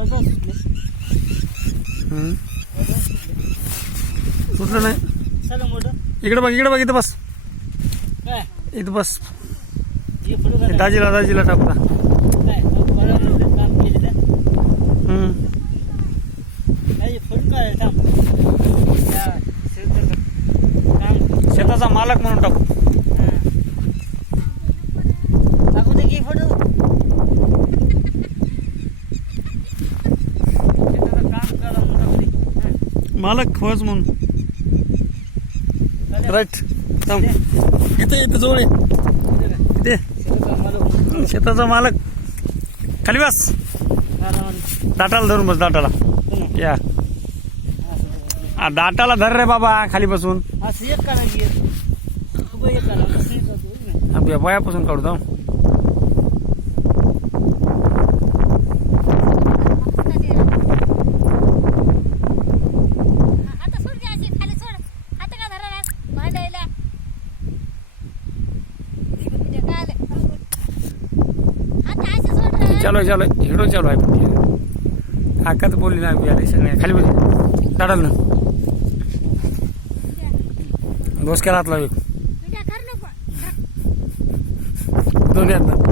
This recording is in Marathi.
सुटलं नाही. चला मोठं इकडे बघ, इकडे बघ, इथं बस, काय इथं बस. हे फोटो काढा. दाजीला टाकता. काय बरं म्हणलं, काम केलेलं नाही फोटो काढायला थांब. त्या शेताचं काम शेताचा मालक म्हणून टाकू. टाकू दे की फोटो. शेताचं काम करा म्हणून टाकू दे. मालक खोज म्हणून. राईट. थांब, इथे जवळ ये. इथे शेताचा मालक. खाली बस, दाटाला धरून बस. दाटाला या, दाटाला धर रे बाबा, खाली बसून. असं एक करा की उभं एक करा असं एक करतो ना. वयापासून काढू जाऊ. चालू चालू हिडो चालू आहे. काकाच बोलली ना सगळे. खाली बस, दाटाल ना. दोस केला हात लावी दोन्ही हात.